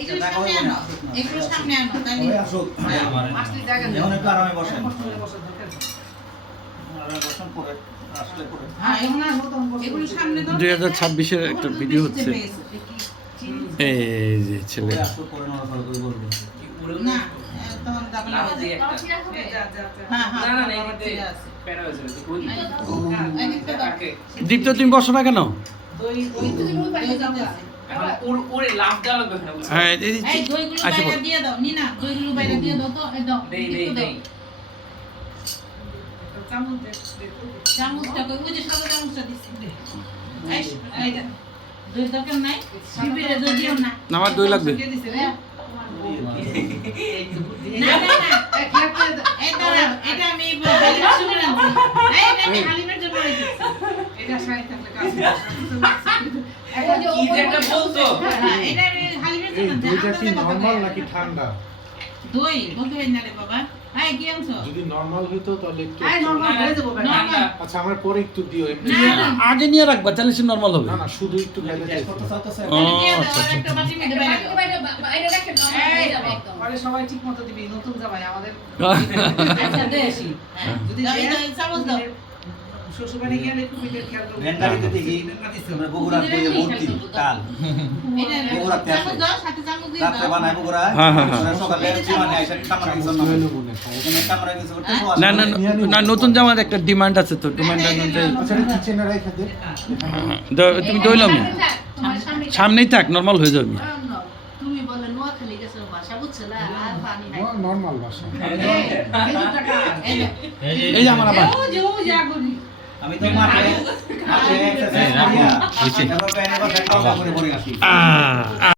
এগুলো সামনে আনো, এগুলো সামনে আনো, তাহলে ওই আসুক আসলে জায়গা নেই। এখন একটু আরামে বসেন বসার দরকার নেই। আরামে বসেন পরে আসলে পরে হ্যাঁ, এখন আর মতো এগুলো সামনে দাও। 2026 এর একটা ভিডিও হচ্ছে। এই যে ছেলে পরে আসুক পরে নড়াচড়া করে বলবেন না, তখন ডাবল লাভ হবে। দিয়ে একটা। যা যা যা। হ্যাঁ, না, হ্যাঁ, না, না, বাবা এদিকে ঠিক আছে। প্যারা হয়েছে নাকি? ওই দিকে। এদিকে দাও। কাকে? দীপ্ত তুমি বসো না কেন? দই ওই তো দই যাবে। এখন ওরে লাভ দেওয়া লাগবে এখানে, বুঝছো? হ্যাঁ এই এই দইগুলো আচ্ছা বাইরে দিয়ে দাও, নিনা, দইগুলো বাইরে দিয়ে দাও তো, এই দাও, দেই, একটু দাও। দেই। চামচ দে। চামচটা কই, ওই যে সাদা চামচটা দিছি। এই, এই যে, দই দরকার নাই? বিপিরে দই দিও না। না, আমার দই লাগবে। কে দিছে রে? না, না, না। এই খেতে দে। এই দাঁড়াও, এটা আমি হালিমের জন্য রাখছি। এই, এটা আমি হালিমের জন্য রেখেছি। এটা সাই থাকলে কাজ এখন কি যে একটা বলতো? হ্যাঁ, এটা আমি হালিমের জন্য রাখছি। দইটা কি আপনাদের কথা নরমাল বলে। নাকি ঠান্ডা? দই বলতে পারি না রে বাবা। এই, কি আনছো? যদি নরমাল হইতো তাহলে একটু এই নরমাল হয়ে যাবো ভাই। নরমাল। আচ্ছা আমার পরে একটু দিও এমনি না, না। আগে নিয়ে রাখবা তাহলে সে নরমাল হবে। না না শুধু একটু খাইলে টেস্ট করতে চাও তো স্যার ও তাহলে দিয়ে দাও, আচ্ছা আর আচ্ছা একটা বাটির মধ্যে বাইরে দাও। পরে সবাই ঠিক মতো দিবি নতুন জামাই আমাদের আচ্ছা, দে। হ্যাঁ, যদি দাও, এই দাও, এই চামচ দাও। শ্বশুর বাড়ি গেলে একটু পিঠের খেয়াল করবো। ভেন্ডারিতে দেখি আমরা বগুড়ার বইয়ে ভর্তি কাল এটা বগুড়াতে চামচ আছে দাও, সাথে চামচ দিয়ে রাত্রে দাও। বানায় বগুড়া হ্যাঁ, হ্যাঁ, হ্যাঁ। সকালে জীবনে এসে কামরা কিছু না এখানে কামরা কিছু করতে না না না, নতুন জামার একটা ডিমান্ড আছে তো, ডিমান্ড অনুযায়ী আচ্ছা কিচেনে রাইখা দে তুমি দইলাম সামনেই থাক, নরমাল হয়ে যাবে। তুমি বলে নোয়াখালী গেছো ভাষা বুঝছো না, আর পানি নাই। নরমাল বাসা খেজুর টাকা। এই দাও। এই যে আমার আবার ও যে ও যে আগুনি। আমি তো মাঠে এক্সারসাইজ করিয়া তারপর প্যানে বসে খাওয়া করে পড়ে আসি আহ